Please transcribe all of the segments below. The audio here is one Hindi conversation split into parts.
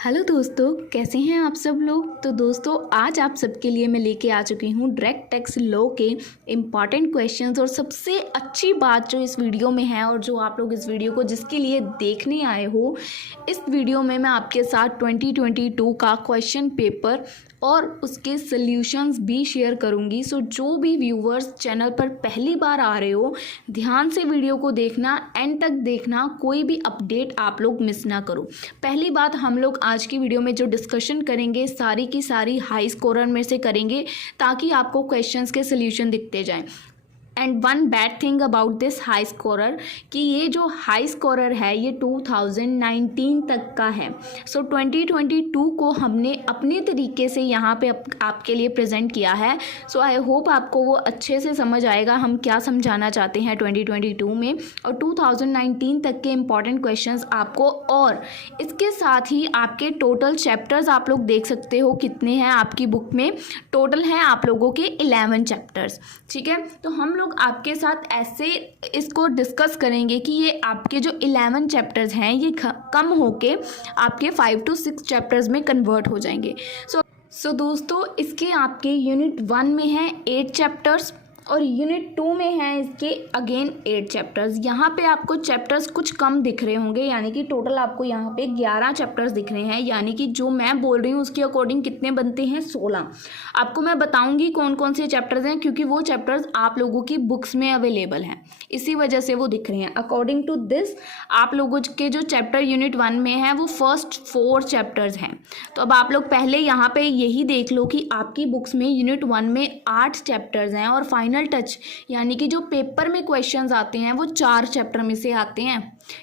हेलो दोस्तों, कैसे हैं आप सब लोग। तो दोस्तों, आज आप सबके लिए मैं लेके आ चुकी हूँ डायरेक्ट टैक्स लॉ के इम्पॉर्टेंट क्वेश्चंस। और सबसे अच्छी बात जो इस वीडियो में है और जो आप लोग इस वीडियो को जिसके लिए देखने आए हो, इस वीडियो में मैं आपके साथ 2022 का क्वेश्चन पेपर और उसके सॉल्यूशंस भी शेयर करूंगी। सो जो भी व्यूवर्स चैनल पर पहली बार आ रहे हो, ध्यान से वीडियो को देखना, एंड तक देखना, कोई भी अपडेट आप लोग मिस ना करो। पहली बात, हम लोग आज की वीडियो में जो डिस्कशन करेंगे सारी की सारी हाई स्कोरर में से करेंगे ताकि आपको क्वेश्चंस के सॉल्यूशन दिखते जाएं। And one bad thing about this high scorer कि ये जो हाई स्कोरर है ये 2019 तक का है। सो 2022 को हमने अपने तरीके से यहाँ पे आपके लिए प्रेजेंट किया है। सो आई होप आपको वो अच्छे से समझ आएगा हम क्या समझाना चाहते हैं 2022 में। और 2019 तक के इम्पॉर्टेंट क्वेश्चंस आपको, और इसके साथ ही आपके टोटल चैप्टर्स आप लोग देख सकते हो कितने हैं आपकी बुक में। टोटल है आप लोगों के 11 चैप्टर्स। ठीक है, तो हम लोग आपके साथ ऐसे इसको डिस्कस करेंगे कि ये आपके जो 11 चैप्टर्स हैं ये कम होके आपके 5 to 6 चैप्टर्स में कन्वर्ट हो जाएंगे। सो दोस्तों, इसके आपके यूनिट 1 में है 8 चैप्टर्स और यूनिट 2 में है इसके अगेन 8 चैप्टर्स। यहाँ पे आपको चैप्टर्स कुछ कम दिख रहे होंगे, यानी कि टोटल आपको यहाँ पे 11 चैप्टर्स दिख रहे हैं। यानी कि जो मैं बोल रही हूँ उसके अकॉर्डिंग कितने बनते हैं, 16। आपको मैं बताऊँगी कौन कौन से चैप्टर्स हैं, क्योंकि वो चैप्टर्स आप लोगों की बुक्स में अवेलेबल हैं, इसी वजह से वो दिख रहे हैं। अकॉर्डिंग टू दिस आप लोगों के जो चैप्टर यूनिट 1 में है वो फर्स्ट 4 चैप्टर्स हैं। तो अब आप लोग पहले यहाँ पे यही देख लो कि आपकी बुक्स में यूनिट 1 में 8 चैप्टर्स हैं और फाइनल टच यानी कि जो पेपर में क्वेश्चंस आते हैं वो 4 चैप्टर में से आते हैं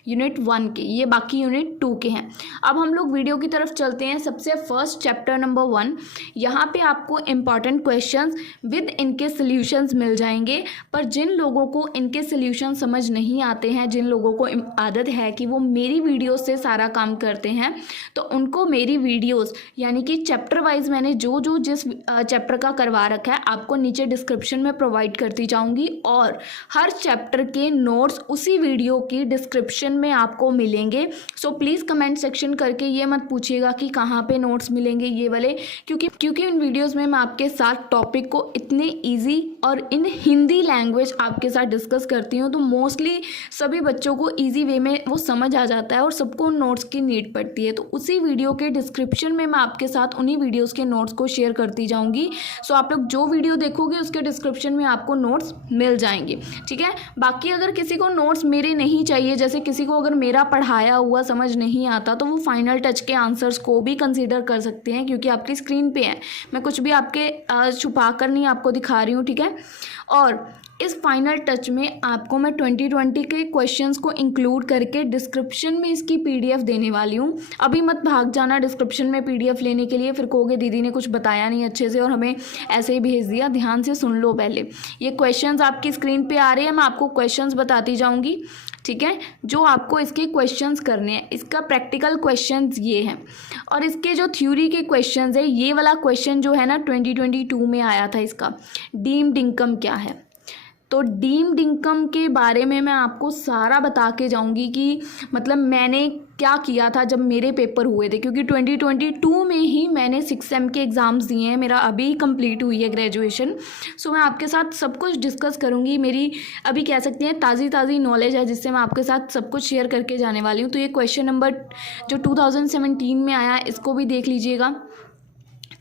यूनिट 1 के, ये बाकी यूनिट 2 के हैं। अब हम लोग वीडियो की तरफ चलते हैं। सबसे फर्स्ट चैप्टर नंबर 1, यहाँ पे आपको इम्पॉर्टेंट क्वेश्चंस विद इनके सॉल्यूशंस मिल जाएंगे। पर जिन लोगों को इनके सॉल्यूशन समझ नहीं आते हैं, जिन लोगों को आदत है कि वो मेरी वीडियो से सारा काम करते हैं, तो उनको मेरी वीडियोस यानी कि चैप्टर वाइज मैंने जो जो जिस चैप्टर का करवा रखा है आपको नीचे डिस्क्रिप्शन में प्रोवाइड करती जाऊंगी। और हर चैप्टर के नोट्स उसी वीडियो की डिस्क्रिप्शन में आपको मिलेंगे। सो प्लीज़ कमेंट सेक्शन करके ये मत पूछिएगा कि कहाँ पे नोट्स मिलेंगे ये वाले, क्योंकि इन वीडियोस में मैं आपके साथ टॉपिक को इतने इजी और इन हिंदी लैंग्वेज आपके साथ डिस्कस करती हूँ, तो मोस्टली सभी बच्चों को इजी वे में वो समझ आ जाता है और सबको नोट्स की नीड पड़ती है। तो उसी वीडियो के डिस्क्रिप्शन में मैं आपके साथ उन्हीं वीडियोज़ के नोट्स को शेयर करती जाऊँगी। सो आप लोग जो वीडियो देखोगे उसके डिस्क्रिप्शन में आपको नोट्स मिल जाएंगे। ठीक है, बाकी अगर किसी को नोट्स मेरे नहीं चाहिए, जैसे किसी को अगर मेरा पढ़ाया हुआ समझ नहीं आता, तो वो फाइनल टच के आंसर्स को भी कंसीडर कर सकते हैं, क्योंकि आपकी स्क्रीन पे है, मैं कुछ भी आपके छुपा कर नहीं आपको दिखा रही हूँ। ठीक है, और इस फाइनल टच में आपको मैं 2020 के क्वेश्चंस को इंक्लूड करके डिस्क्रिप्शन में इसकी पीडीएफ देने वाली हूँ। अभी मत भाग जाना डिस्क्रिप्शन में पीडीएफ लेने के लिए, फिर कहोगे दीदी ने कुछ बताया नहीं अच्छे से और हमें ऐसे ही भेज दिया। ध्यान से सुन लो पहले, ये क्वेश्चंस आपकी स्क्रीन पे आ रहे हैं, मैं आपको क्वेश्चंस बताती जाऊँगी। ठीक है, जो आपको इसके क्वेश्चंस करने हैं, इसका प्रैक्टिकल क्वेश्चंस ये हैं और इसके जो थ्योरी के क्वेश्चंस है, ये वाला क्वेश्चन जो है ना 2022 में आया था, इसका डीम्ड इनकम क्या है। तो डीम्ड इनकम के बारे में मैं आपको सारा बता के जाऊंगी कि मतलब मैंने क्या किया था जब मेरे पेपर हुए थे, क्योंकि 2022 में ही मैंने 6 सेम के एग्ज़ाम्स दिए हैं, मेरा अभी कंप्लीट हुई है ग्रेजुएशन। सो मैं आपके साथ सब कुछ डिस्कस करूंगी। मेरी अभी कह सकते हैं ताज़ी नॉलेज है जिससे मैं आपके साथ सब कुछ शेयर करके जाने वाली हूँ। तो ये क्वेश्चन नंबर जो 2017 में आया, इसको भी देख लीजिएगा।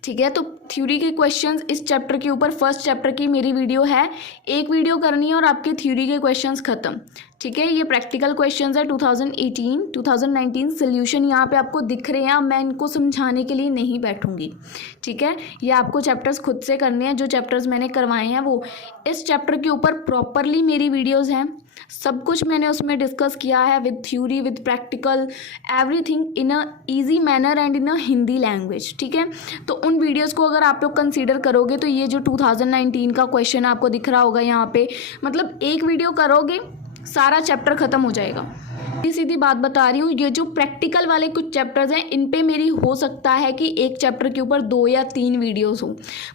ठीक है, तो थ्योरी के क्वेश्चंस इस चैप्टर के ऊपर, फर्स्ट चैप्टर की मेरी वीडियो है, एक वीडियो करनी है और आपके थ्योरी के क्वेश्चंस खत्म। ठीक है, ये प्रैक्टिकल क्वेश्चंस है 2018 2019 सोल्यूशन यहाँ पे आपको दिख रहे हैं। अब मैं इनको समझाने के लिए नहीं बैठूंगी। ठीक है, ये आपको चैप्टर्स खुद से करने हैं। जो चैप्टर्स मैंने करवाए हैं वो इस चैप्टर के ऊपर प्रॉपरली मेरी वीडियोज़ हैं, सब कुछ मैंने उसमें डिस्कस किया है with theory with practical everything in a easy manner and in a Hindi language. ठीक है, तो उन वीडियोस को अगर आप लोग कंसीडर करोगे तो ये जो 2019 का क्वेश्चन आपको दिख रहा होगा यहाँ पे, मतलब एक वीडियो करोगे सारा चैप्टर ख़त्म हो जाएगा। सीधी बात बता रही हूँ, ये जो प्रैक्टिकल वाले कुछ चैप्टर्स हैं इन पे मेरी हो सकता है कि एक चैप्टर के ऊपर 2 या 3 वीडियोस हो,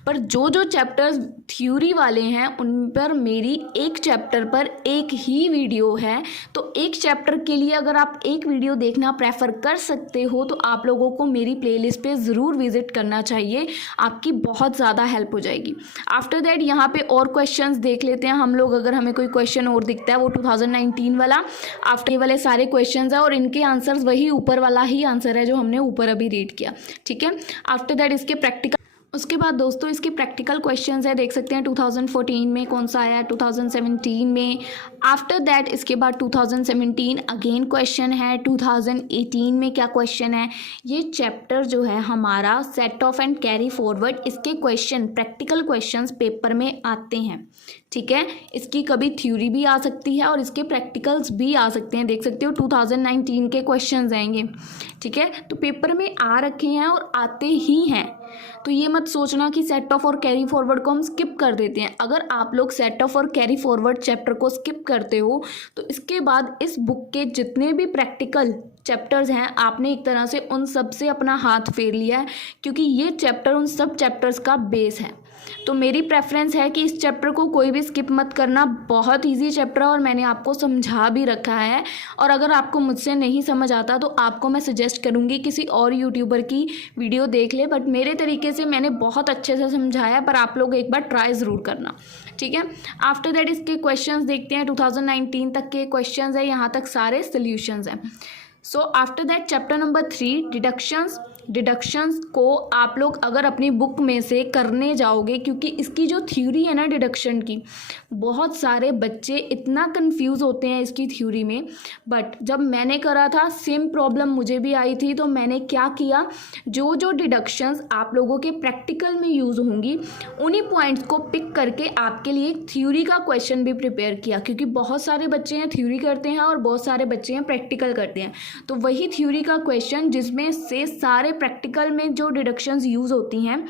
पर जो जो चैप्टर्स थ्योरी वाले हैं उन पर मेरी एक चैप्टर पर एक ही वीडियो है। तो एक चैप्टर के लिए अगर आप एक वीडियो देखना प्रेफर कर सकते हो तो आप लोगों को मेरी प्लेलिस्ट पे ज़रूर विजिट करना चाहिए, आपकी बहुत ज़्यादा हेल्प हो जाएगी। आफ्टर दैट यहाँ पे और क्वेश्चंस देख लेते हैं हम लोग। अगर हमें कोई क्वेश्चन और दिखता है वो 2019 वाला आफ्टर वाले सारे क्वेश्चंस है और इनके आंसर्स वही ऊपर वाला ही आंसर है जो हमने ऊपर अभी रीड किया, ठीक है। आफ्टर दैट इसके प्रैक्टिकल, उसके बाद दोस्तों इसके प्रैक्टिकल क्वेश्चंस है, देख सकते हैं 2014 में कौन सा आया, 2017 में। आफ्टर दैट इसके बाद 2017 अगेन क्वेश्चन है, 2018 में क्या क्वेश्चन है। ये चैप्टर जो है हमारा set of and carry forward, इसके क्वेश्चन प्रैक्टिकल क्वेश्चंस पेपर में आते हैं, ठीक है। इसकी कभी थ्योरी भी आ सकती है और इसके प्रैक्टिकल्स भी आ सकते हैं, देख सकते हो 2019 के क्वेश्चंस आएंगे, ठीक है। तो पेपर में आ रखे हैं और आते ही हैं, तो ये मत सोचना कि सेट ऑफ और कैरी फॉरवर्ड को हम स्किप कर देते हैं। अगर आप लोग सेट ऑफ और कैरी फॉरवर्ड चैप्टर को स्किप करते हो तो इसके बाद इस बुक के जितने भी प्रैक्टिकल चैप्टर्स हैं आपने एक तरह से उन सब से अपना हाथ फेर लिया है, क्योंकि ये चैप्टर उन सब चैप्टर्स का बेस है। तो मेरी प्रेफरेंस है कि इस चैप्टर को कोई भी स्किप मत करना, बहुत इजी चैप्टर है और मैंने आपको समझा भी रखा है। और अगर आपको मुझसे नहीं समझ आता तो आपको मैं सजेस्ट करूँगी किसी और यूट्यूबर की वीडियो देख ले, बट मेरे तरीके से मैंने बहुत अच्छे से समझाया है, पर आप लोग एक बार ट्राई ज़रूर करना, ठीक है। आफ्टर दैट इसके क्वेश्चंस देखते हैं, 2019 तक के क्वेश्चंस है, यहाँ तक सारे सोल्यूशंस हैं। So after that chapter number 3 deductions को आप लोग अगर अपनी बुक में से करने जाओगे, क्योंकि इसकी जो थ्योरी है ना डिडक्शन की, बहुत सारे बच्चे इतना कंफ्यूज होते हैं इसकी थ्योरी में। बट जब मैंने करा था सेम प्रॉब्लम मुझे भी आई थी, तो मैंने क्या किया, जो जो डिडक्शंस आप लोगों के प्रैक्टिकल में यूज़ होंगी उन्हीं पॉइंट्स को पिक करके आपके लिए एक थ्योरी का क्वेश्चन भी प्रिपेयर किया, क्योंकि बहुत सारे बच्चे हैं थ्योरी करते हैं और बहुत सारे बच्चे हैं प्रैक्टिकल करते हैं। तो वही थ्योरी का क्वेश्चन जिसमें से सारे प्रैक्टिकल में जो डिडक्शंस यूज़ होती हैं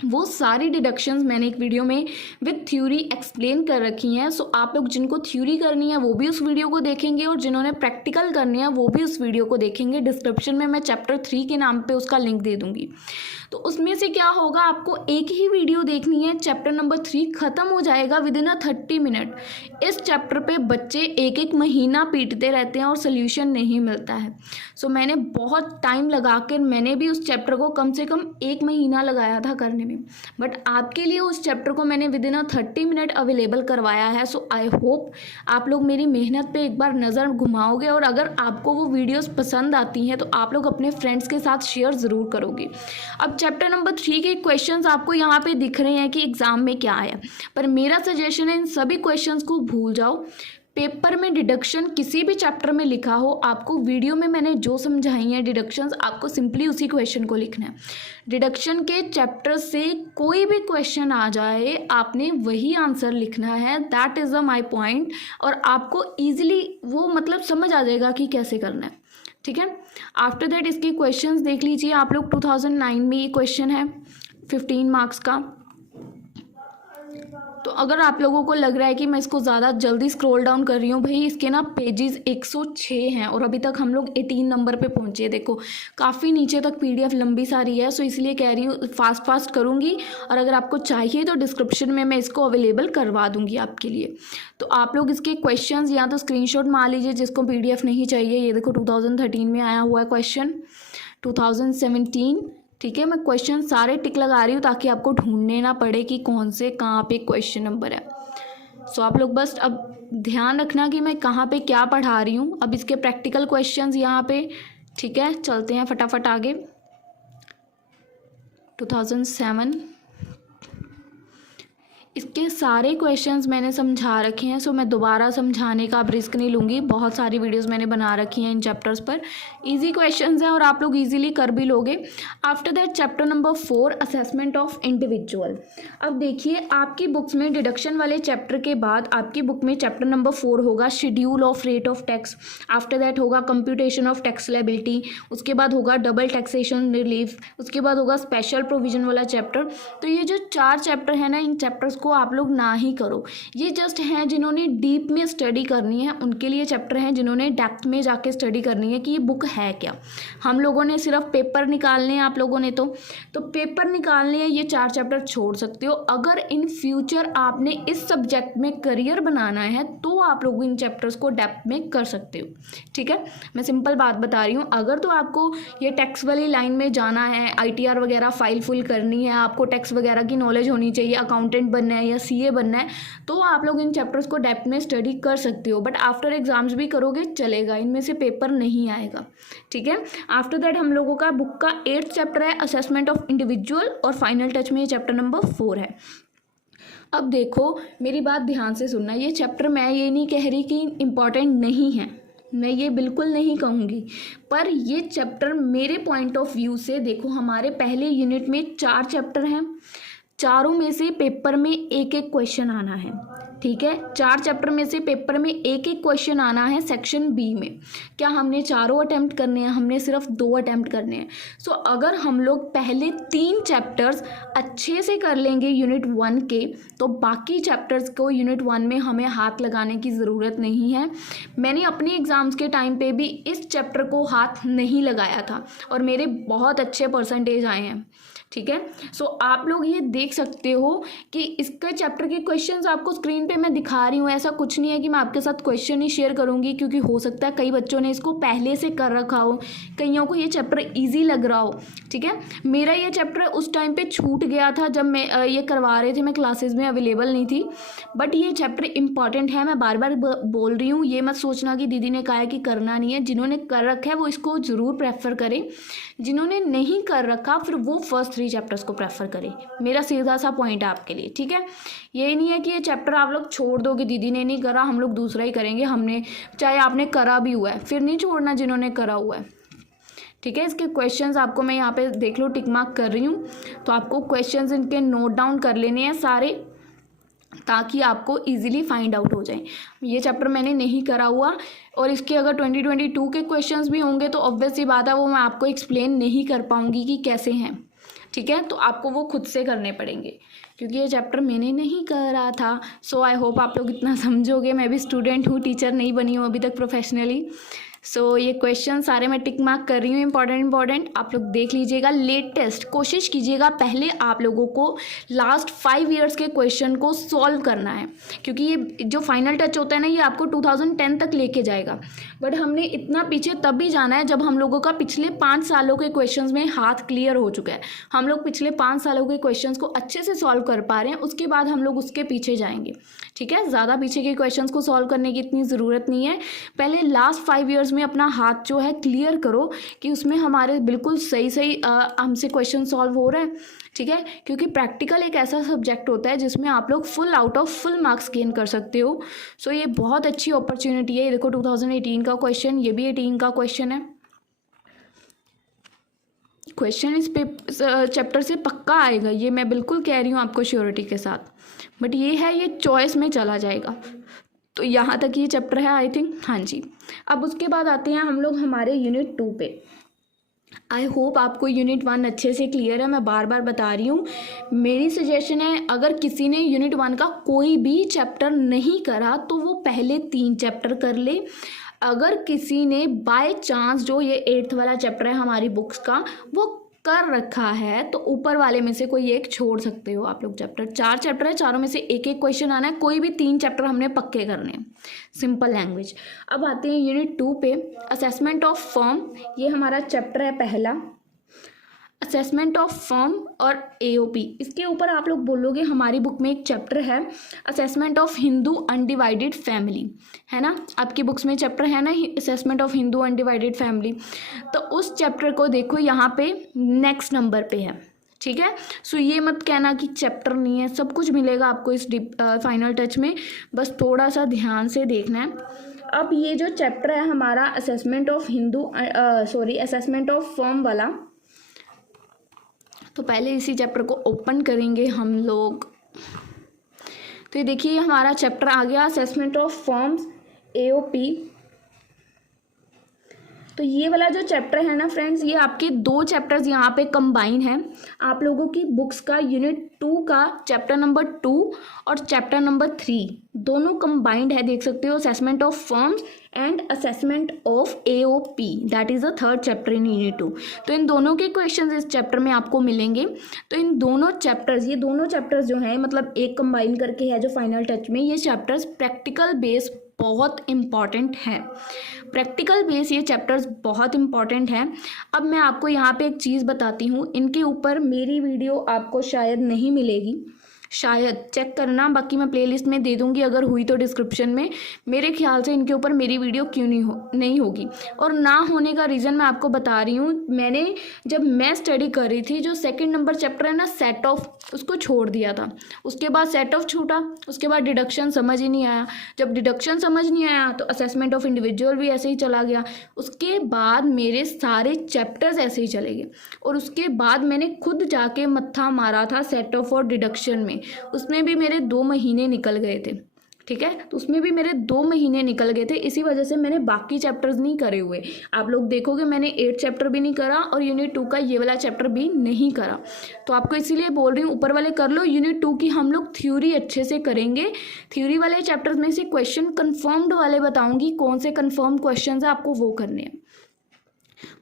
वो सारी डिडक्शंस मैंने एक वीडियो में विद थ्योरी एक्सप्लेन कर रखी हैं। सो आप लोग जिनको थ्योरी करनी है वो भी उस वीडियो को देखेंगे और जिन्होंने प्रैक्टिकल करनी है वो भी उस वीडियो को देखेंगे। डिस्क्रिप्शन में मैं चैप्टर 3 के नाम पे उसका लिंक दे दूँगी। तो उसमें से क्या होगा, आपको एक ही वीडियो देखनी है, चैप्टर नंबर 3 ख़त्म हो जाएगा विद इन 30 मिनट। इस चैप्टर पे बच्चे एक एक महीना पीटते रहते हैं और सोल्यूशन नहीं मिलता है। सो मैंने बहुत टाइम लगा कर मैंने भी उस चैप्टर को कम से कम 1 महीना लगाया था करने में, बट आपके लिए उस चैप्टर को मैंने विद इन 30 मिनट अवेलेबल करवाया है। सो आई होप आप लोग मेरी मेहनत पे एक बार नज़र घुमाओगे और अगर आपको वो वीडियोस पसंद आती हैं तो आप लोग अपने फ्रेंड्स के साथ शेयर ज़रूर करोगे। अब चैप्टर नंबर 3 के क्वेश्चंस आपको यहाँ पे दिख रहे हैं कि एग्ज़ाम में क्या आया, पर मेरा सजेशन है इन सभी क्वेश्चंस को भूल जाओ। पेपर में डिडक्शन किसी भी चैप्टर में लिखा हो, आपको वीडियो में मैंने जो समझाई हैं डिडक्शंस, आपको सिंपली उसी क्वेश्चन को लिखना है। डिडक्शन के चैप्टर से कोई भी क्वेश्चन आ जाए आपने वही आंसर लिखना है, दैट इज़ माई पॉइंट। और आपको ईजिली वो मतलब समझ आ जाएगा कि कैसे करना है, ठीक है। आफ्टर दैट इसके क्वेश्चंस देख लीजिए आप लोग। 2009 में ये क्वेश्चन है 15 मार्क्स का। तो अगर आप लोगों को लग रहा है कि मैं इसको ज़्यादा जल्दी स्क्रॉल डाउन कर रही हूँ, भाई इसके ना पेजेस 106 हैं और अभी तक हम लोग 18 नंबर पे पहुँचे। देखो काफ़ी नीचे तक पीडीएफ लंबी सारी है, सो इसलिए कह रही हूँ फास्ट करूँगी। और अगर आपको चाहिए तो डिस्क्रिप्शन में मैं इसको अवेलेबल करवा दूँगी आपके लिए। तो आप लोग इसके क्वेश्चंस या तो स्क्रीनशॉट मार लीजिए जिसको पीडीएफ नहीं चाहिए। ये देखो 2013 में आया हुआ है क्वेश्चन, 2017, ठीक है। मैं क्वेश्चन सारे टिक लगा रही हूँ ताकि आपको ढूंढने ना पड़े कि कौन से कहाँ पे क्वेश्चन नंबर है। सो आप लोग बस अब ध्यान रखना कि मैं कहाँ पे क्या पढ़ा रही हूँ। अब इसके प्रैक्टिकल क्वेश्चंस यहाँ पे, ठीक है। चलते हैं फटाफट आगे। 2007 इसके सारे क्वेश्चंस मैंने समझा रखे हैं, सो मैं दोबारा समझाने का अब रिस्क नहीं लूँगी। बहुत सारी वीडियोस मैंने बना रखी हैं इन चैप्टर्स पर। इजी क्वेश्चंस हैं और आप लोग इजीली कर भी लोगे। After that chapter number 4 assessment of individual. अब देखिए आपकी बुक्स में डिडक्शन वाले चैप्टर के बाद आपकी बुक में चैप्टर नंबर 4 होगा schedule of rate of tax. After that होगा कंप्यूटेशन ऑफ टैक्स लायबिलिटी। उसके बाद होगा डबल टैक्सेशन रिलीफ। उसके बाद होगा स्पेशल प्रोविजन वाला चैप्टर। तो ये जो 4 चैप्टर है ना, इन चैप्टर्स को आप लोग ना ही करो। ये जस्ट हैं जिन्होंने डीप में स्टडी करनी है, उनके लिए चैप्टर हैं, जिन्होंने डेप्थ में जाके स्टडी करनी है कि ये बुक है क्या। हम लोगों ने सिर्फ पेपर निकालने हैं, आप लोगों ने तो पेपर निकालने हैं, ये 4 चैप्टर छोड़ सकते हो। अगर इन फ्यूचर आपने इस सब्जेक्ट में करियर बनाना है तो आप लोग इन चैप्टर्स को डेप्थ में कर सकते हो, ठीक है। मैं सिंपल बात बता रही हूँ। अगर तो आपको ये टैक्स वाली लाइन में जाना है, ITR वगैरह फाइल फुल करनी है, आपको टैक्स वगैरह की नॉलेज होनी चाहिए, अकाउंटेंट बनना है या CA बनना है, तो आप लोग इन चैप्टर्स को डेप्थ में स्टडी कर सकते हो। बट आफ्टर एग्जाम्स भी करोगे चलेगा, इनमें से पेपर नहीं आएगा, ठीक है। आफ्टर दैट हम लोगों का बुक का 8th चैप्टर है असेसमेंट ऑफ इंडिविजुअल, और फाइनल टच में ये चैप्टर नंबर 4 है। अब देखो मेरी बात ध्यान से सुनना, ये चैप्टर मैं ये नहीं कह रही कि इम्पॉर्टेंट नहीं है, मैं ये बिल्कुल नहीं कहूँगी, पर ये चैप्टर मेरे पॉइंट ऑफ व्यू से देखो, हमारे पहले यूनिट में 4 चैप्टर हैं, चारों में से पेपर में एक एक क्वेश्चन आना है, ठीक है। 4 चैप्टर में से पेपर में एक एक क्वेश्चन आना है सेक्शन बी में। क्या हमने चारों अटैम्प्ट करने हैं? हमने सिर्फ 2 अटैम्प्ट करने हैं। सो अगर हम लोग पहले 3 चैप्टर्स अच्छे से कर लेंगे यूनिट 1 के, तो बाकी चैप्टर्स को यूनिट 1 में हमें हाथ लगाने की ज़रूरत नहीं है। मैंने अपने एग्ज़ाम्स के टाइम पे भी इस चैप्टर को हाथ नहीं लगाया था और मेरे बहुत अच्छे परसेंटेज आए हैं, ठीक है। सो आप लोग ये देख सकते हो कि इसके चैप्टर के क्वेश्चंस आपको स्क्रीन पे मैं दिखा रही हूँ। ऐसा कुछ नहीं है कि मैं आपके साथ क्वेश्चन ही शेयर करूँगी, क्योंकि हो सकता है कई बच्चों ने इसको पहले से कर रखा हो, कईयों को ये चैप्टर इजी लग रहा हो, ठीक है। मेरा ये चैप्टर उस टाइम पे छूट गया था जब मैं ये करवा रहे थे, मैं क्लासेस में अवेलेबल नहीं थी। बट ये चैप्टर इंपॉर्टेंट है, मैं बार बार बोल रही हूँ। ये मत सोचना कि दीदी ने कहा है कि करना नहीं है। जिन्होंने कर रखा है वो इसको ज़रूर प्रेफर करें, जिन्होंने नहीं कर रखा फिर वो फर्स्ट 3 चैप्टर्स को प्रेफर करें। मेरा सीधा सा पॉइंट है आपके लिए, ठीक है। ये नहीं है कि ये चैप्टर आप लोग छोड़ दो कि दीदी ने नहीं करा हम लोग दूसरा ही करेंगे, हमने चाहे आपने करा भी हुआ है फिर नहीं छोड़ना जिन्होंने करा हुआ है, ठीक है। इसके क्वेश्चंस आपको मैं यहाँ पे देख लो टिक मार्क कर रही हूँ, तो आपको क्वेश्चंस इनके नोट डाउन कर लेने हैं सारे, ताकि आपको इजीली फाइंड आउट हो जाए। ये चैप्टर मैंने नहीं करा हुआ, और इसके अगर 2022 के क्वेश्चंस भी होंगे तो ऑब्वियस सी बात है वो मैं आपको एक्सप्लेन नहीं कर पाऊँगी कि कैसे हैं, ठीक है। तो आपको वो खुद से करने पड़ेंगे, क्योंकि ये चैप्टर मैंने नहीं करा था। सो आई होप आप लोग इतना समझोगे। मैं भी स्टूडेंट हूँ, टीचर नहीं बनी हूँ अभी तक प्रोफेशनली। सो ये क्वेश्चन सारे मैं टिक मार्क कर रही हूँ, इंपॉर्टेंट आप लोग देख लीजिएगा। लेटेस्ट कोशिश कीजिएगा पहले आप लोगों को लास्ट 5 ईयर्स के क्वेश्चन को सॉल्व करना है, क्योंकि ये जो फाइनल टच होता है ना, ये आपको 2010 तक लेके जाएगा। बट हमने इतना पीछे तब भी जाना है जब हम लोगों का पिछले 5 सालों के क्वेश्चंस में हाथ क्लियर हो चुका है। हम लोग पिछले 5 सालों के क्वेश्चंस को अच्छे से सॉल्व कर पा रहे हैं, उसके बाद हम लोग उसके पीछे जाएंगे, ठीक है। ज़्यादा पीछे के क्वेश्चंस को सॉल्व करने की इतनी ज़रूरत नहीं है। पहले लास्ट 5 ईयर्स में अपना हाथ जो है क्लियर करो कि उसमें हमारे बिल्कुल सही हमसे क्वेश्चन सॉल्व हो रहे हैं, ठीक है। क्योंकि प्रैक्टिकल एक ऐसा सब्जेक्ट होता है जिसमें आप लोग full out of full marks gain कर सकते हो। सो ये बहुत अच्छी अपॉर्चुनिटी है। ये देखो 2018 का क्वेश्चन, ये भी 18 का क्वेश्चन है। क्वेश्चन इस चैप्टर से पक्का आएगा, ये मैं बिल्कुल कह रही हूँ आपको श्योरिटी के साथ। बट ये है, ये चॉइस में चला जाएगा। तो यहाँ तक ये चैप्टर है आई थिंक, हाँ जी। अब उसके बाद आते हैं हम लोग हमारे यूनिट 2 पे। आई होप आपको यूनिट 1 अच्छे से क्लियर है। मैं बार बार बता रही हूँ, मेरी सजेशन है अगर किसी ने यूनिट 1 का कोई भी चैप्टर नहीं करा तो वो पहले 3 चैप्टर कर ले। अगर किसी ने बाय चांस जो ये 8th वाला चैप्टर है हमारी बुक्स का वो कर रखा है, तो ऊपर वाले में से कोई एक छोड़ सकते हो आप लोग चैप्टर। 4 चैप्टर है, चारों में से एक एक क्वेश्चन आना है, कोई भी 3 चैप्टर हमने पक्के करने हैं, सिंपल लैंग्वेज। अब आते हैं यूनिट 2 पे, असेसमेंट ऑफ फॉर्म। ये हमारा चैप्टर है पहला, असेसमेंट ऑफ फॉर्म और AOP। इसके ऊपर आप लोग बोलोगे हमारी बुक में एक चैप्टर है assessment of Hindu undivided family, है ना। आपकी बुक्स में चैप्टर है ना assessment of Hindu undivided family. तो उस चैप्टर को देखो यहाँ पे नेक्स्ट नंबर पे है, ठीक है। सो ये मत कहना कि चैप्टर नहीं है, सब कुछ मिलेगा आपको इस फाइनल टच में, बस थोड़ा सा ध्यान से देखना है। अब ये जो चैप्टर है हमारा assessment of assessment of form वाला, तो पहले इसी चैप्टर को ओपन करेंगे हम लोग। तो ये देखिए हमारा चैप्टर आ गया असेसमेंट ऑफ फॉर्म्स AOP। तो तो ये वाला जो चैप्टर है ना फ्रेंड्स, ये आपके 2 चैप्टर्स यहाँ पे कंबाइन हैं आप लोगों की बुक्स का। यूनिट 2 का चैप्टर नंबर 2 और चैप्टर नंबर 3 दोनों कंबाइंड है, देख सकते हो, assessment of firms and assessment of AOP, that is the 3rd chapter in unit 2। तो इन दोनों के क्वेश्चंस इस चैप्टर में आपको मिलेंगे। तो इन दोनों चैप्टर्स, ये दोनों चैप्टर्स जो हैं, मतलब एक कंबाइन करके है जो फाइनल टच में, ये चैप्टर्स प्रैक्टिकल बेस बहुत इम्पॉर्टेंट है। प्रैक्टिकल बेस ये चैप्टर्स बहुत इम्पॉर्टेंट हैं। अब मैं आपको यहाँ पे एक चीज़ बताती हूँ, इनके ऊपर मेरी वीडियो आपको शायद नहीं मिलेगी, शायद चेक करना, बाकी मैं प्लेलिस्ट में दे दूंगी अगर हुई तो डिस्क्रिप्शन में। मेरे ख्याल से इनके ऊपर मेरी वीडियो क्यों नहीं होगी, और ना होने का रीज़न मैं आपको बता रही हूँ। जब मैं स्टडी कर रही थी, जो 2nd नंबर चैप्टर है ना, सेट ऑफ, उसको छोड़ दिया था। उसके बाद सेट ऑफ छूटा, उसके बाद डिडक्शन समझ ही नहीं आया। जब डिडक्शन समझ नहीं आया तो असेसमेंट ऑफ इंडिविजुअल भी ऐसे ही चला गया। उसके बाद मेरे सारे चैप्टर्स ऐसे ही चले गए, और उसके बाद मैंने खुद जाके मत्था मारा था सेट ऑफ और डिडक्शन में, उसमें भी मेरे 2 महीने निकल गए थे। ठीक है, तो उसमें भी मेरे 2 महीने निकल गए थे। इसी वजह से मैंने बाकी चैप्टर्स नहीं करे हुए। आप लोग देखोगे मैंने 8 चैप्टर भी नहीं करा और यूनिट 2 का ये वाला चैप्टर भी नहीं करा। तो आपको इसीलिए बोल रही हूँ, ऊपर वाले कर लो, यूनिट 2 की हम लोग थ्योरी अच्छे से करेंगे। थ्योरी वाले चैप्टर्स में से क्वेश्चन कन्फर्म्ड वाले बताऊँगी, कौन से कन्फर्म क्वेश्चन है आपको वो करने हैं।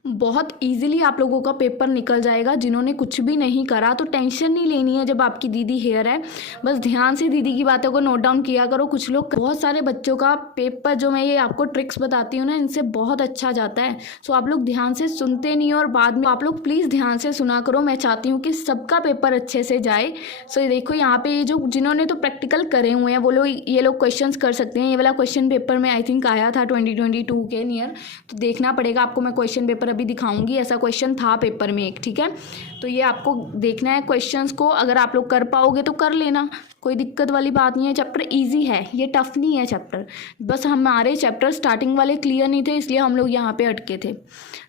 बहुत इजीली आप लोगों का पेपर निकल जाएगा। जिन्होंने कुछ भी नहीं करा तो टेंशन नहीं लेनी है। जब आपकी दीदी हेयर है, बस ध्यान से दीदी की बातों को नोट डाउन किया करो। कुछ लोग, बहुत सारे बच्चों का पेपर, जो मैं ये आपको ट्रिक्स बताती हूँ ना, इनसे बहुत अच्छा जाता है। सो आप लोग ध्यान से सुनते नहीं, और बाद में आप लोग प्लीज़ ध्यान से सुना करो। मैं चाहती हूँ कि सबका पेपर अच्छे से जाए। सो देखो यहाँ पे ये जो जिन्होंने तो प्रैक्टिकल करे हुए हैं वो लोग, ये लोग क्वेश्चंस कर सकते हैं। ये वाला क्वेश्चन पेपर में आई थिंक आया था 2022 के नियर, तो देखना पड़ेगा आपको। मैं क्वेश्चन पेपर अभी दिखाऊंगी, ऐसा क्वेश्चन था पेपर में एक। ठीक है, तो ये आपको देखना है क्वेश्चंस को। अगर आप लोग कर पाओगे तो कर लेना, कोई दिक्कत वाली बात नहीं है। चैप्टर इजी है, ये टफ नहीं है चैप्टर। बस हमारे चैप्टर स्टार्टिंग वाले क्लियर नहीं थे, इसलिए हम लोग यहाँ पे अटके थे।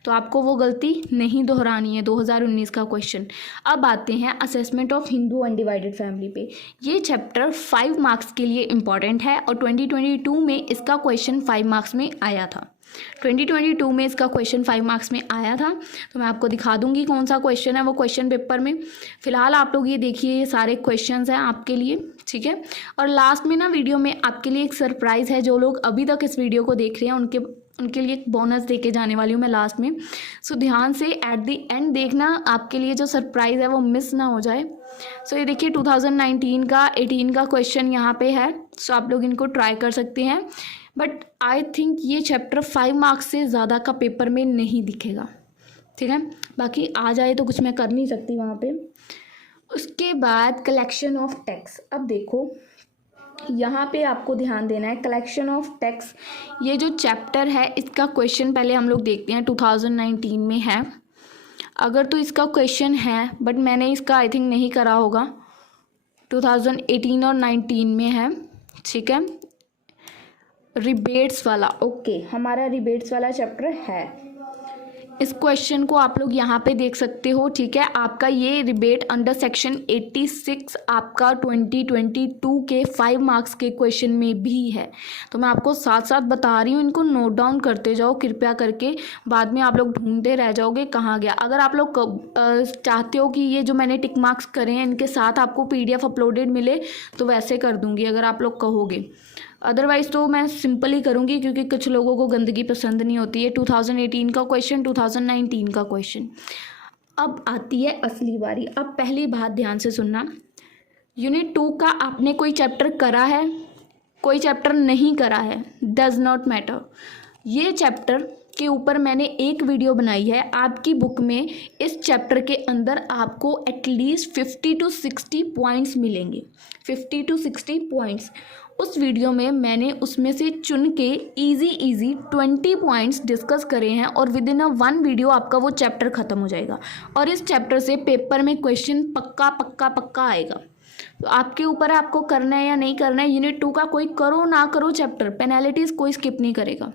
तो आपको वो गलती नहीं दोहरानी है। 2019 का क्वेश्चन। अब आते हैं assessment of Hindu undivided family पे। ये चैप्टर 5 मार्क्स के लिए इम्पॉर्टेंट है, और 2022 में इसका क्वेश्चन 5 मार्क्स में आया था। 2022 में इसका क्वेश्चन 5 मार्क्स में आया था। तो मैं आपको दिखा दूंगी कौन सा क्वेश्चन है वो क्वेश्चन पेपर में। फिलहाल आप लोग ये देखिए, ये सारे क्वेश्चंस हैं आपके लिए। ठीक है, और लास्ट में ना वीडियो में आपके लिए एक सरप्राइज़ है। जो लोग अभी तक इस वीडियो को देख रहे हैं उनके लिए एक बोनस देके जाने वाली हूँ मैं लास्ट में। सो ध्यान से एट द एंड देखना, आपके लिए जो सरप्राइज़ है वो मिस ना हो जाए। सो ये देखिए 2019 का 18 का क्वेश्चन यहाँ पे है। सो आप लोग इनको ट्राई कर सकते हैं, बट आई थिंक ये चैप्टर 5 मार्क्स से ज़्यादा का पेपर में नहीं दिखेगा। ठीक है, बाकी आ जाए तो कुछ मैं कर नहीं सकती वहाँ पे। उसके बाद कलेक्शन ऑफ टैक्स। अब देखो यहाँ पे आपको ध्यान देना है, कलेक्शन ऑफ टैक्स ये जो चैप्टर है इसका क्वेश्चन पहले हम लोग देखते हैं। 2019 में है, अगर तो इसका क्वेश्चन है, बट मैंने इसका आई थिंक नहीं करा होगा। 2018 और 19 में है। ठीक है, रिबेट्स वाला, ओके, हमारा रिबेट्स वाला चैप्टर है। इस क्वेश्चन को आप लोग यहाँ पे देख सकते हो। ठीक है, आपका ये रिबेट अंडर सेक्शन 86 आपका 2022 के 5 मार्क्स के क्वेश्चन में भी है। तो मैं आपको साथ साथ बता रही हूँ, इनको नोट डाउन करते जाओ कृपया करके, बाद में आप लोग ढूंढते रह जाओगे कहाँ गया। अगर आप लोग चाहते हो कि ये जो मैंने टिक मार्क्स करे हैं इनके साथ आपको PDF अपलोडेड मिले तो वैसे कर दूँगी, अगर आप लोग कहोगे। अदरवाइज़ तो मैं सिंपल ही करूँगी, क्योंकि कुछ लोगों को गंदगी पसंद नहीं होती है। 2018 का क्वेश्चन, 2019 का क्वेश्चन। अब आती है असली बारी। अब पहली बात ध्यान से सुनना, यूनिट 2 का आपने कोई चैप्टर करा है, कोई चैप्टर नहीं करा है, डज नॉट मैटर। ये चैप्टर के ऊपर मैंने एक वीडियो बनाई है। आपकी बुक में इस चैप्टर के अंदर आपको एटलीस्ट 50 to 60 पॉइंट्स मिलेंगे, 50 to 60 पॉइंट्स। उस वीडियो में मैंने उसमें से चुन के इजी 20 पॉइंट्स डिस्कस करे हैं, और विद इन 1 वीडियो आपका वो चैप्टर ख़त्म हो जाएगा। और इस चैप्टर से पेपर में क्वेश्चन पक्का आएगा। तो आपके ऊपर है, आपको करना है या नहीं करना है। यूनिट 2 का कोई करो ना करो चैप्टर, पेनल्टीज़ कोई स्किप नहीं करेगा।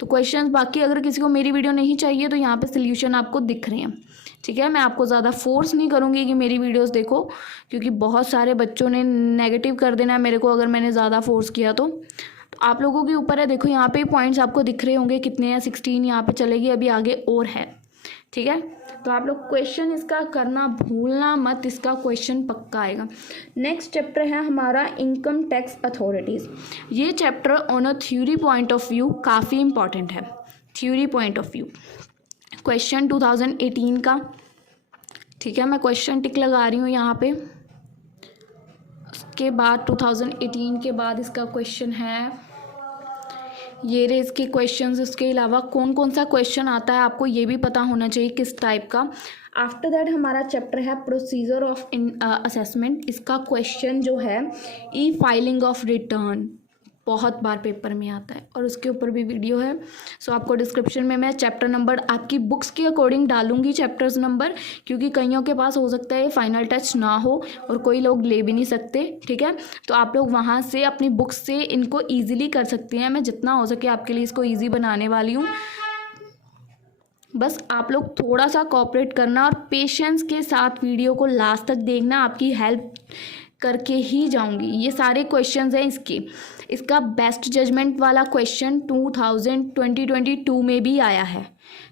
तो क्वेश्चंस बाकी, अगर किसी को मेरी वीडियो नहीं चाहिए तो यहाँ पे सोल्यूशन आपको दिख रहे हैं। ठीक है, मैं आपको ज़्यादा फोर्स नहीं करूँगी कि मेरी वीडियोस देखो, क्योंकि बहुत सारे बच्चों ने नेगेटिव कर देना है मेरे को अगर मैंने ज़्यादा फोर्स किया तो आप लोगों के ऊपर है। देखो यहाँ पे पॉइंट्स आपको दिख रहे होंगे कितने हैं, 16 यहाँ पे चलेगी, अभी आगे और है, ठीक है। तो आप लोग क्वेश्चन इसका करना भूलना मत, इसका क्वेश्चन पक्का आएगा। नेक्स्ट चैप्टर है हमारा इनकम टैक्स अथॉरिटीज़। ये chapter on a theory point of view काफ़ी इंपॉर्टेंट है, theory point of view. Question 2018 का, ठीक है, मैं क्वेश्चन टिक लगा रही हूँ यहाँ पे। उसके बाद 2018 के बाद इसका क्वेश्चन है, ये रहे इसके क्वेश्चंस। इसके अलावा कौन कौन सा क्वेश्चन आता है आपको ये भी पता होना चाहिए किस टाइप का। आफ्टर दैट हमारा चैप्टर है प्रोसीजर ऑफ असेसमेंट। इसका क्वेश्चन जो है ई फाइलिंग ऑफ रिटर्न, बहुत बार पेपर में आता है और उसके ऊपर भी वीडियो है। सो आपको डिस्क्रिप्शन में मैं चैप्टर नंबर आपकी बुक्स के अकॉर्डिंग डालूंगी चैप्टर्स नंबर, क्योंकि कईयों के पास हो सकता है फाइनल टच ना हो और कोई लोग ले भी नहीं सकते, ठीक है। तो आप लोग वहाँ से अपनी बुक्स से इनको ईजिली कर सकते हैं। मैं जितना हो सके आपके लिए इसको ईजी बनाने वाली हूँ। बस आप लोग थोड़ा सा कोऑपरेट करना और पेशेंस के साथ वीडियो को लास्ट तक देखना, आपकी हेल्प करके ही जाऊंगी। ये सारे क्वेश्चंस हैं इसका बेस्ट जजमेंट वाला क्वेश्चन 2022 में भी आया है,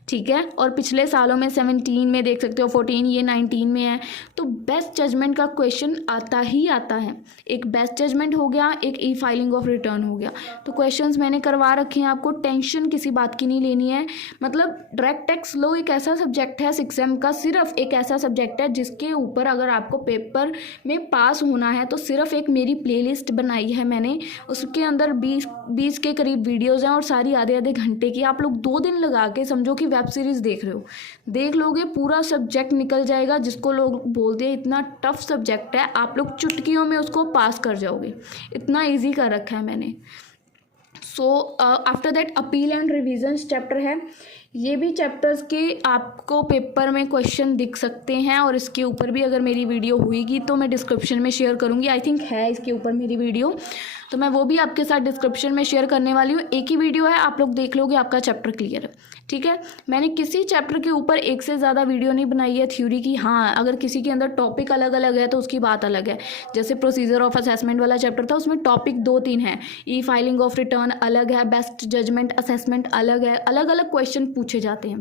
ठीक है। और पिछले सालों में 17 में देख सकते हो, 14, ये 19 में है। तो बेस्ट जजमेंट का क्वेश्चन आता ही आता है। एक बेस्ट जजमेंट हो गया, एक ई फाइलिंग ऑफ रिटर्न हो गया। तो क्वेश्चंस मैंने करवा रखे हैं, आपको टेंशन किसी बात की नहीं लेनी है। मतलब डायरेक्ट टैक्स लॉ एक ऐसा सब्जेक्ट है 6M का, सिर्फ एक ऐसा सब्जेक्ट है जिसके ऊपर अगर आपको पेपर में पास होना है तो सिर्फ एक मेरी प्लेलिस्ट बनाई है मैंने। उसके अंदर 20 के करीब वीडियोज़ हैं और सारी आधे आधे घंटे की। आप लोग 2 दिन लगा के समझो कि वेब सीरीज़ देख रहे हो, देख लोगे, पूरा सब्जेक्ट निकल जाएगा। जिसको लोग बोलते हैं इतना टफ सब्जेक्ट है, आप लोग चुटकियों में उसको पास कर जाओगे, इतना इजी कर रखा है मैंने। So after that appeal and revisions chapter है। ये भी चैप्टर्स के आपको पेपर में क्वेश्चन दिख सकते हैं और इसके ऊपर भी अगर मेरी वीडियो हुईगी तो मैं डिस्क्रिप्शन में शेयर करूँगी। आई थिंक है इसके ऊपर मेरी वीडियो, तो मैं वो भी आपके साथ डिस्क्रिप्शन में शेयर करने वाली हूँ। एक ही वीडियो है, आप लोग देख लोगे, आपका चैप्टर क्लियर है, ठीक है। मैंने किसी चैप्टर के ऊपर एक से ज़्यादा वीडियो नहीं बनाई है थ्योरी की। हाँ, अगर किसी के अंदर टॉपिक अलग अलग है तो उसकी बात अलग है। जैसे प्रोसीजर ऑफ असेसमेंट वाला चैप्टर था, उसमें टॉपिक 2-3 हैं। ई फाइलिंग ऑफ रिटर्न अलग है, बेस्ट जजमेंट असेसमेंट अलग है, अलग अलग क्वेश्चन पूछे जाते हैं,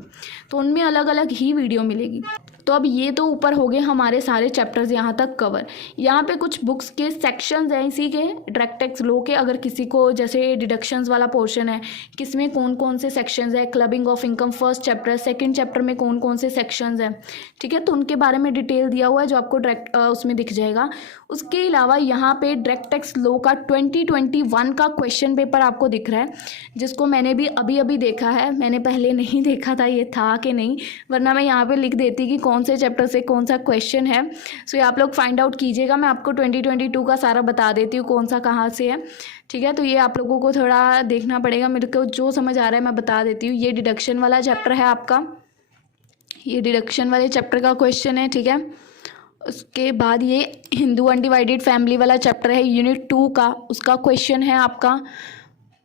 तो उनमें अलग अलग ही वीडियो मिलेगी। तो अब ये तो ऊपर हो गए हमारे सारे चैप्टर्स यहाँ तक कवर। यहाँ पे कुछ बुक्स के सेक्शंस हैं इसी के डायरेक्ट टैक्स लॉ के। अगर किसी को जैसे डिडक्शंस वाला पोर्शन है, किसमें कौन कौन से सेक्शंस है, clubbing of income first chapter, second chapter में कौन कौन से सेक्शंस हैं, ठीक है, तो उनके बारे में डिटेल दिया हुआ है जो आपको डायरेक्ट उसमें दिख जाएगा। उसके अलावा यहाँ पे डायरेक्ट टैक्स लॉ का 2021 का क्वेश्चन पेपर आपको दिख रहा है, जिसको मैंने भी अभी अभी देखा है। मैंने पहले नहीं देखा था ये था कि नहीं, वरना मैं यहाँ पे लिख देती कि कौन से चैप्टर से कौन सा क्वेश्चन है। सो ये आप लोग फाइंड आउट कीजिएगा। मैं आपको 2022 का सारा बता देती हूँ कौन सा कहाँ से है, ठीक है। तो ये आप लोगों को थोड़ा देखना पड़ेगा, मेरे को जो समझ आ रहा है मैं बता देती हूँ। ये डिडक्शन वाला चैप्टर है आपका, ये डिडक्शन वाले चैप्टर का क्वेश्चन है, ठीक है। उसके बाद ये हिंदू अनडिवाइडेड फैमिली वाला चैप्टर है यूनिट 2 का, उसका क्वेश्चन है आपका।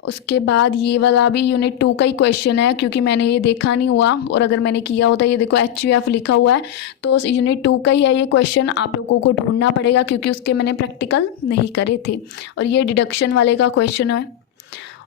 उसके बाद ये वाला भी यूनिट 2 का ही क्वेश्चन है, क्योंकि मैंने ये देखा नहीं हुआ, और अगर मैंने किया होता, ये देखो HUF लिखा हुआ है, तो यूनिट 2 का ही है ये क्वेश्चन। आप लोगों को ढूंढना पड़ेगा क्योंकि उसके मैंने प्रैक्टिकल नहीं करे थे। और ये डिडक्शन वाले का क्वेश्चन है।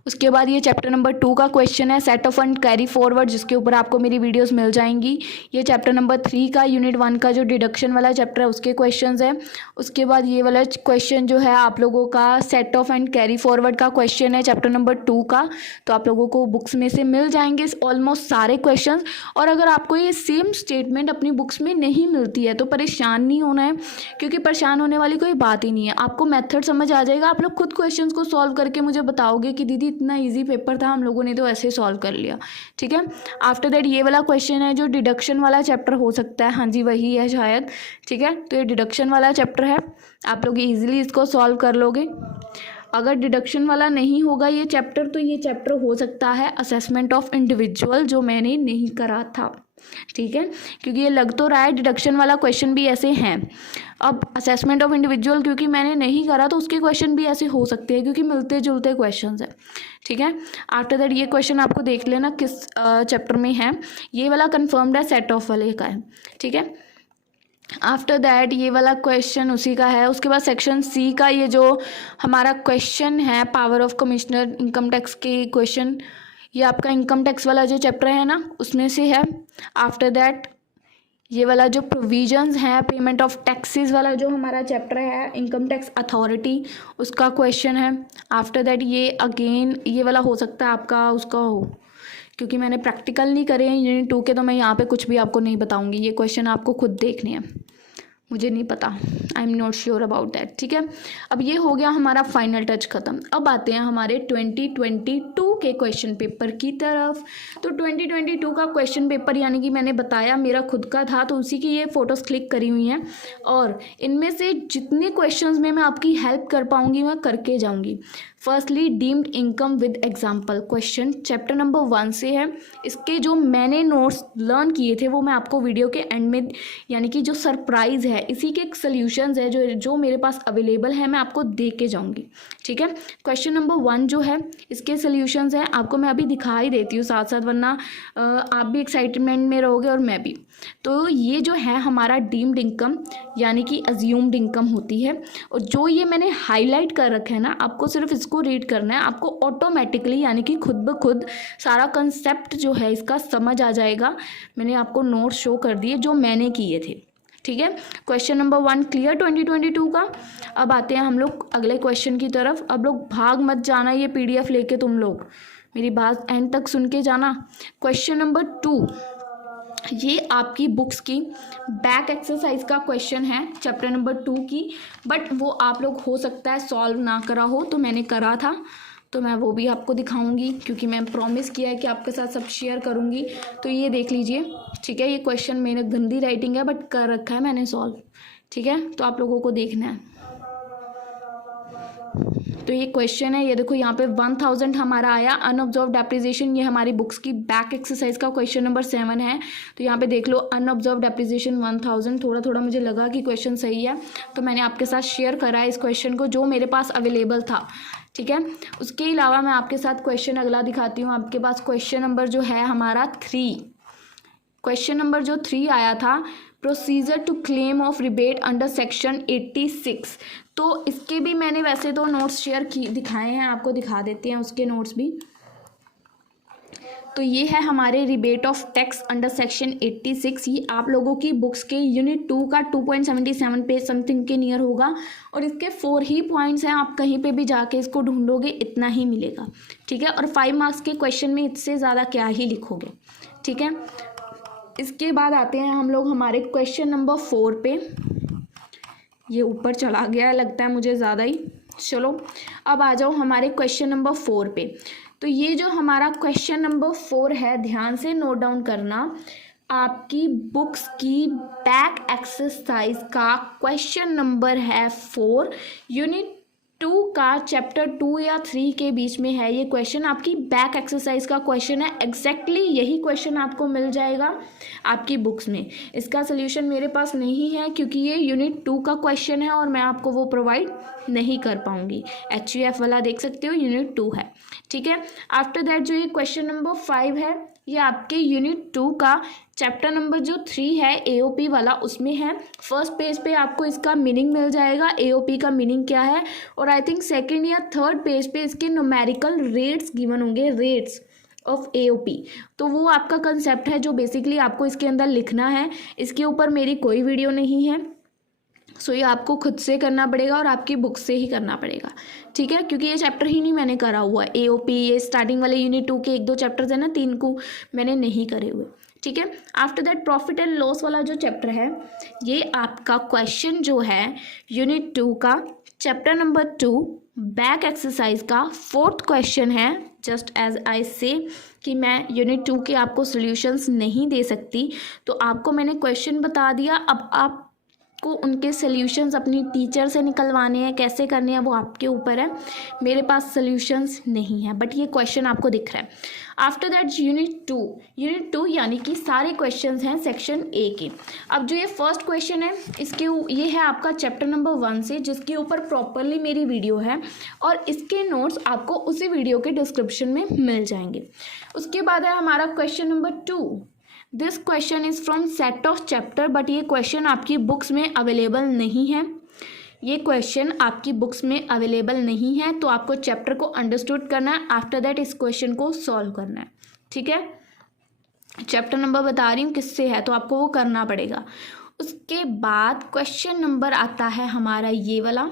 उसके बाद ये चैप्टर नंबर 2 का क्वेश्चन है set of and carry forward, जिसके ऊपर आपको मेरी वीडियोस मिल जाएंगी। ये चैप्टर नंबर 3 का यूनिट 1 का जो डिडक्शन वाला चैप्टर है उसके क्वेश्चंस है। उसके बाद ये वाला क्वेश्चन जो है आप लोगों का set of and carry forward का क्वेश्चन है चैप्टर नंबर 2 का। तो आप लोगों को बुक्स में से मिल जाएंगे ऑलमोस्ट सारे क्वेश्चन। और अगर आपको ये सेम स्टेटमेंट अपनी बुक्स में नहीं मिलती है तो परेशान नहीं होना है, क्योंकि परेशान होने वाली कोई बात ही नहीं है। आपको मेथड समझ आ जाएगा, आप लोग खुद क्वेश्चन को सॉल्व करके मुझे बताओगे कि दीदी इतना इजी पेपर था, हम लोगों ने तो ऐसे सॉल्व कर लिया, ठीक है। आफ्टर दैट ये वाला क्वेश्चन है जो डिडक्शन वाला चैप्टर हो सकता है, हाँ जी वही है शायद, ठीक है। तो ये डिडक्शन वाला चैप्टर है, आप लोग इजीली इसको सॉल्व कर लोगे। अगर डिडक्शन वाला नहीं होगा ये चैप्टर, तो ये चैप्टर हो सकता है असेसमेंट ऑफ इंडिविजुअल, जो मैंने नहीं करा था, ठीक है, क्योंकि ये लग तो रहा है डिडक्शन वाला क्वेश्चन भी ऐसे हैं। अब असेसमेंट ऑफ इंडिविजुअल क्योंकि मैंने नहीं करा तो उसके क्वेश्चन भी ऐसे हो सकते हैं, क्योंकि मिलते जुलते क्वेश्चंस हैं, ठीक है। आफ्टर दैट ये क्वेश्चन आपको देख लेना किस चैप्टर में है। ये वाला कंफर्म्ड है सेट ऑफ वाले का है, ठीक है। आफ्टर दैट ये वाला क्वेश्चन उसी का है। उसके बाद सेक्शन सी का ये जो हमारा क्वेश्चन है power of commissioner income tax के क्वेश्चन, ये आपका इनकम टैक्स वाला जो चैप्टर है ना उसमें से है। आफ्टर दैट ये वाला जो प्रोविजंस है पेमेंट ऑफ टैक्सेस वाला जो हमारा चैप्टर है इनकम टैक्स अथॉरिटी, उसका क्वेश्चन है। आफ्टर दैट ये अगेन ये वाला हो सकता है आपका उसका हो, क्योंकि मैंने प्रैक्टिकल नहीं करे हैं यूनिट 2 के, तो मैं यहाँ पे कुछ भी आपको नहीं बताऊँगी। ये क्वेश्चन आपको खुद देखने हैं, मुझे नहीं पता, I am not sure about that. ठीक है, अब ये हो गया हमारा फाइनल टच ख़त्म। अब आते हैं हमारे 2022 के क्वेश्चन पेपर की तरफ। तो 2022 का क्वेश्चन पेपर यानी कि मैंने बताया मेरा खुद का था, तो उसी की ये फ़ोटोज़ क्लिक करी हुई हैं, और इनमें से जितने क्वेश्चंस में मैं आपकी हेल्प कर पाऊँगी मैं करके जाऊँगी। Firstly deemed income with example question chapter number 1 से है। इसके जो मैंने नोट्स लर्न किए थे वो मैं आपको वीडियो के एंड में, यानी कि जो सरप्राइज़ है इसी के सॉल्यूशंस है जो मेरे पास अवेलेबल है मैं आपको दे के जाऊंगी। ठीक है, क्वेश्चन नंबर 1 जो है इसके सॉल्यूशंस हैं, आपको मैं अभी दिखा ही देती हूँ साथ साथ, वरना आप भी एक्साइटमेंट में रहोगे और मैं भी। तो ये जो है हमारा डीम्ड इनकम यानी कि अज्यूम्ड इनकम होती है, और जो ये मैंने हाईलाइट कर रखा है ना आपको सिर्फ इसको रीड करना है, आपको ऑटोमेटिकली यानी कि खुद ब खुद सारा कंसेप्ट जो है इसका समझ आ जाएगा। मैंने आपको नोट शो कर दिए जो मैंने किए थे। ठीक है, क्वेश्चन नंबर 1 क्लियर 2022 का। अब आते हैं हम लोग अगले क्वेश्चन की तरफ। अब लोग भाग मत जाना, ये PDF लेके तुम लोग मेरी बात एंड तक सुन के जाना। क्वेश्चन नंबर 2 ये आपकी बुक्स की बैक एक्सरसाइज का क्वेश्चन है चैप्टर नंबर 2 की, बट वो आप लोग हो सकता है सॉल्व ना करा हो, तो मैंने करा था तो मैं वो भी आपको दिखाऊंगी, क्योंकि मैं प्रॉमिस किया है कि आपके साथ सब शेयर करूंगी। तो ये देख लीजिए। ठीक है, ये क्वेश्चन मेरे गंदी राइटिंग है बट कर रखा है मैंने सॉल्व। ठीक है, तो आप लोगों को देखना है। तो ये क्वेश्चन है, ये देखो यहाँ पे 1000 हमारा आया अनऑब्जर्व डेप्रिसिएशन, ये हमारी बुक्स की बैक एक्सरसाइज का क्वेश्चन नंबर 7 है। तो यहाँ पे देख लो अनऑब्जर्व डेप्रिसिएशन 1000, थोड़ा थोड़ा मुझे लगा कि क्वेश्चन सही है तो मैंने आपके साथ शेयर करा है इस क्वेश्चन को जो मेरे पास अवेलेबल था। ठीक है, उसके अलावा मैं आपके साथ क्वेश्चन अगला दिखाती हूँ। आपके पास क्वेश्चन नंबर जो है हमारा 3, क्वेश्चन नंबर जो 3 आया था procedure to claim of rebate under section 86। तो इसके भी मैंने वैसे तो नोट्स शेयर दिखाए हैं, आपको दिखा देते हैं उसके नोट्स भी। तो ये है हमारे rebate of tax under section 86। ये आप लोगों की बुक्स के यूनिट 2 का 2.77 पेज समथिंग के नियर होगा, और इसके 4 ही पॉइंट्स हैं, आप कहीं पे भी जाके इसको ढूंढोगे इतना ही मिलेगा। ठीक है, और 5 मार्क्स के क्वेश्चन में इससे ज़्यादा क्या ही लिखोगे। ठीक है, इसके बाद आते हैं हम लोग हमारे क्वेश्चन नंबर 4 पे। ये ऊपर चला गया लगता है मुझे ज़्यादा ही। चलो अब आ जाओ हमारे क्वेश्चन नंबर 4 पे। तो ये जो हमारा क्वेश्चन नंबर 4 है, ध्यान से नोट डाउन करना, आपकी बुक्स की बैक एक्सरसाइज का क्वेश्चन नंबर है 4, यूनिट 2 का चैप्टर 2 या 3 के बीच में है ये क्वेश्चन। आपकी बैक एक्सरसाइज का क्वेश्चन है, एग्जैक्टली यही क्वेश्चन आपको मिल जाएगा आपकी बुक्स में। इसका सलूशन मेरे पास नहीं है क्योंकि ये यूनिट 2 का क्वेश्चन है और मैं आपको वो प्रोवाइड नहीं कर पाऊंगी। HUF वाला देख सकते हो यूनिट 2 है। ठीक है, आफ्टर दैट जो ये क्वेश्चन नंबर 5 है ये आपके यूनिट 2 का चैप्टर नंबर जो 3 है AOP वाला उसमें है। फर्स्ट पेज पे आपको इसका मीनिंग मिल जाएगा, AOP का मीनिंग क्या है, और आई थिंक सेकंड या थर्ड पेज पे इसके न्यूमेरिकल रेट्स गिवन होंगे, रेट्स ऑफ AOP। तो वो आपका कंसेप्ट है जो बेसिकली आपको इसके अंदर लिखना है। इसके ऊपर मेरी कोई वीडियो नहीं है, सो ये आपको खुद से करना पड़ेगा और आपकी बुक से ही करना पड़ेगा। ठीक है, क्योंकि ये चैप्टर ही नहीं मैंने करा हुआ है। AOP ये स्टार्टिंग वाले यूनिट 2 के 1-2 चैप्टर्स है ना, 3 को मैंने नहीं करे हुए। ठीक है, after that profit and loss वाला जो चैप्टर है ये आपका क्वेश्चन जो है यूनिट 2 का चैप्टर नंबर 2 बैक एक्सरसाइज का 4th क्वेश्चन है। जस्ट एज आई से कि मैं यूनिट 2 के आपको सॉल्यूशंस नहीं दे सकती, तो आपको मैंने क्वेश्चन बता दिया। अब आप को उनके सॉल्यूशंस अपनी टीचर से निकलवाने हैं, कैसे करने हैं वो आपके ऊपर है। मेरे पास सॉल्यूशंस नहीं है, बट ये क्वेश्चन आपको दिख रहा है। आफ्टर दैट यूनिट 2 यानी कि सारे क्वेश्चंस हैं सेक्शन A के। अब जो ये फर्स्ट क्वेश्चन है इसके ये है आपका चैप्टर नंबर 1 से, जिसके ऊपर प्रॉपरली मेरी वीडियो है और इसके नोट्स आपको उसी वीडियो के डिस्क्रिप्शन में मिल जाएंगे। उसके बाद है हमारा question number 2 this question is from set of chapter, but ये क्वेश्चन आपकी बुक्स में अवेलेबल नहीं है। ये क्वेश्चन आपकी बुक्स में अवेलेबल नहीं है, तो आपको चैप्टर को अंडरस्टूड करना है, आफ्टर दैट इस क्वेश्चन को सॉल्व करना है। ठीक है, चैप्टर नंबर बता रही हूँ किससे है, तो आपको वो करना पड़ेगा। उसके बाद क्वेश्चन नंबर आता है हमारा ये वाला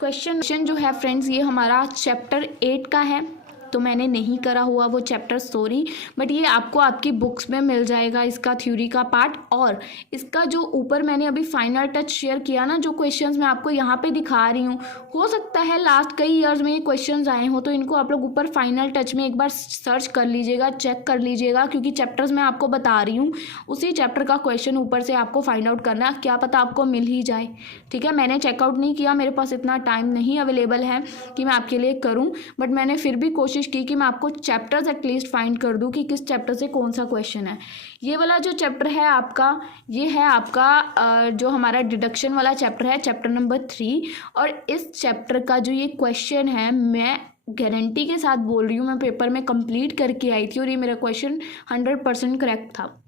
क्वेश्चन जो है फ्रेंड्स, ये हमारा चैप्टर 8 का है, तो मैंने नहीं करा हुआ वो चैप्टर, सॉरी, बट ये आपको आपकी बुक्स में मिल जाएगा, इसका थ्योरी का पार्ट। और इसका जो ऊपर मैंने अभी फाइनल टच शेयर किया ना, जो क्वेश्चंस मैं आपको यहाँ पे दिखा रही हूँ, हो सकता है लास्ट कई ईयर्स में ये क्वेश्चंस आए हों, तो इनको आप लोग ऊपर फाइनल टच में एक बार सर्च कर लीजिएगा, चेक कर लीजिएगा, क्योंकि चैप्टर्स मैं आपको बता रही हूँ उसी चैप्टर का क्वेश्चन ऊपर से आपको फाइंड आउट करना है, क्या पता आपको मिल ही जाए। ठीक है, मैंने चेकआउट नहीं किया, मेरे पास इतना टाइम नहीं अवेलेबल है कि मैं आपके लिए करूँ, बट मैंने फिर भी कोशिश की कि मैं आपको चैप्टर्स एटलीस्ट फाइंड कर दूं कि किस चैप्टर से कौन सा क्वेश्चन है। ये वाला जो चैप्टर है आपका, ये है आपका जो हमारा डिडक्शन वाला चैप्टर है, चैप्टर नंबर 3। और इस चैप्टर का जो ये क्वेश्चन है, मैं गारंटी के साथ बोल रही हूँ, मैं पेपर में कंप्लीट करके आई थी और ये मेरा क्वेश्चन 100% करेक्ट था।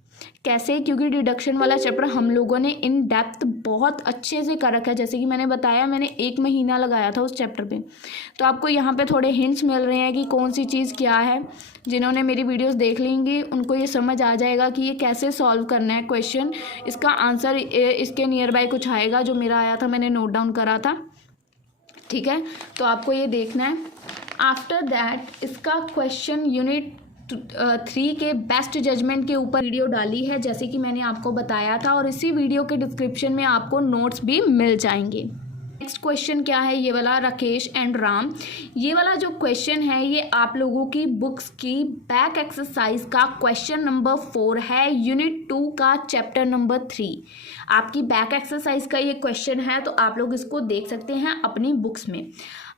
कैसे? क्योंकि डिडक्शन वाला चैप्टर हम लोगों ने इन डेप्थ बहुत अच्छे से कर रखा है। जैसे कि मैंने बताया, मैंने 1 महीना लगाया था उस चैप्टर पे, तो आपको यहाँ पे थोड़े हिंट्स मिल रहे हैं कि कौन सी चीज़ क्या है। जिन्होंने मेरी वीडियोस देख लेंगे उनको ये समझ आ जाएगा कि ये कैसे सॉल्व करना है क्वेश्चन। इसका आंसर इसके नियर बाय कुछ आएगा, जो मेरा आया था मैंने नोट डाउन करा था। ठीक है, तो आपको ये देखना है। आफ्टर दैट इसका क्वेश्चन यूनिट 3 के बेस्ट जजमेंट के ऊपर वीडियो डाली है, जैसे कि मैंने आपको बताया था, और इसी वीडियो के डिस्क्रिप्शन में आपको नोट्स भी मिल जाएंगे। नेक्स्ट क्वेश्चन क्या है, ये वाला राकेश एंड राम, ये वाला जो क्वेश्चन है ये आप लोगों की बुक्स की बैक एक्सरसाइज का क्वेश्चन नंबर 4 है, यूनिट 2 का चैप्टर नंबर 3। आपकी बैक एक्सरसाइज का ये क्वेश्चन है, तो आप लोग इसको देख सकते हैं अपनी बुक्स में।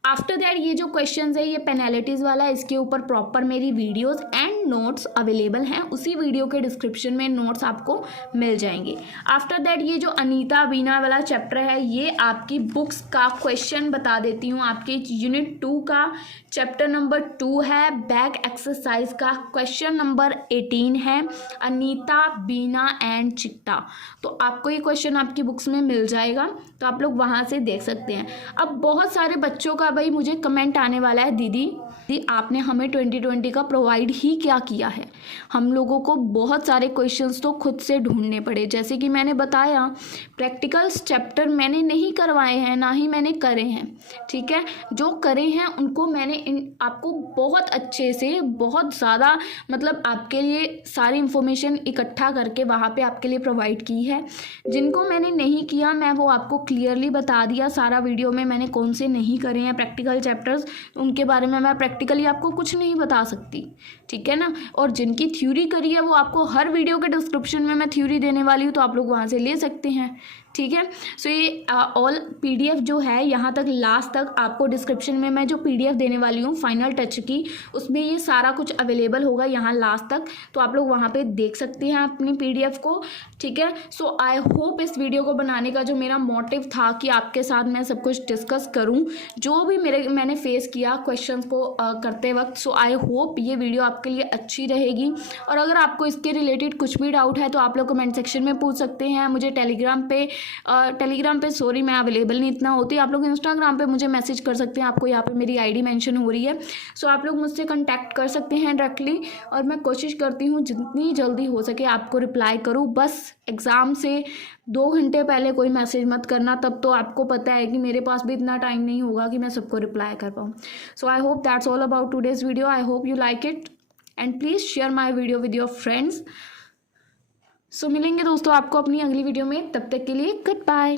आफ्टर दैट ये जो क्वेश्चंस है ये पेनल्टीज वाला है, इसके ऊपर प्रॉपर मेरी वीडियोस एंड नोट्स अवेलेबल हैं, उसी वीडियो के डिस्क्रिप्शन में नोट्स आपको मिल जाएंगे। आफ्टर दैट ये जो अनीता बीना वाला चैप्टर है, ये आपकी बुक्स का क्वेश्चन बता देती हूँ, आपके यूनिट 2 का चैप्टर नंबर 2 है, बैक एक्सरसाइज का क्वेश्चन नंबर 18 है, अनीता बीना एंड चिट्टा। तो आपको ये क्वेश्चन आपकी बुक्स में मिल जाएगा, तो आप लोग वहाँ से देख सकते हैं। अब बहुत सारे बच्चों का भाई मुझे कमेंट आने वाला है, दीदी आपने हमें 2020 का प्रोवाइड ही क्या किया है। हम लोगों को बहुत सारे क्वेश्चंस तो खुद से ढूंढने पड़े, जैसे कि मैंने बताया प्रैक्टिकल्स चैप्टर मैंने नहीं करवाए हैं, ना ही मैंने करे हैं। ठीक है, जो करे हैं उनको मैंने आपको बहुत अच्छे से, बहुत ज़्यादा, मतलब आपके लिए सारी इन्फॉर्मेशन इकट्ठा करके वहाँ पे आपके लिए प्रोवाइड की है। जिनको मैंने नहीं किया मैं वो आपको क्लियरली बता दिया सारा वीडियो में, मैंने कौन से नहीं करे हैं प्रैक्टिकल चैप्टर्स, उनके बारे में मैं प्रैक्टिकली आपको कुछ नहीं बता सकती। ठीक है ना, और जिनकी थ्योरी करी है वो आपको हर वीडियो के डिस्क्रिप्शन में मैं थ्योरी देने वाली हूँ, तो आप लोग वहाँ से ले सकते हैं। ठीक है, सो ये ऑल PDF जो है यहाँ तक लास्ट तक आपको डिस्क्रिप्शन में मैं जो PDF देने वाली हूँ फाइनल टच की, उसमें ये सारा कुछ अवेलेबल होगा यहाँ लास्ट तक, तो आप लोग वहाँ पे देख सकते हैं अपनी PDF को। ठीक है, सो आई होप इस वीडियो को बनाने का जो मेरा मोटिव था कि आपके साथ मैं सब कुछ डिस्कस करूँ, जो भी मैंने फेस किया क्वेश्चंस को करते वक्त, सो आई होप ये वीडियो आपके लिए अच्छी रहेगी। और अगर आपको इसके रिलेटेड कुछ भी डाउट है तो आप लोग कमेंट सेक्शन में पूछ सकते हैं। मुझे टेलीग्राम पे सॉरी मैं अवेलेबल नहीं इतना होती, आप लोग इंस्टाग्राम पे मुझे मैसेज कर सकते हैं, आपको यहाँ पे मेरी ID मेंशन हो रही है, सो आप लोग मुझसे कांटेक्ट कर सकते हैं डायरेक्टली, और मैं कोशिश करती हूँ जितनी जल्दी हो सके आपको रिप्लाई करूँ। बस एग्ज़ाम से 2 घंटे पहले कोई मैसेज मत करना, तब तो आपको पता है कि मेरे पास भी इतना टाइम नहीं होगा कि मैं सबको रिप्लाई कर पाऊँ। So I hope that's all about today's video, I hope you like it and please share my video with your friends. So मिलेंगे दोस्तों आपको अपनी अगली वीडियो में, तब तक के लिए गुड बाय।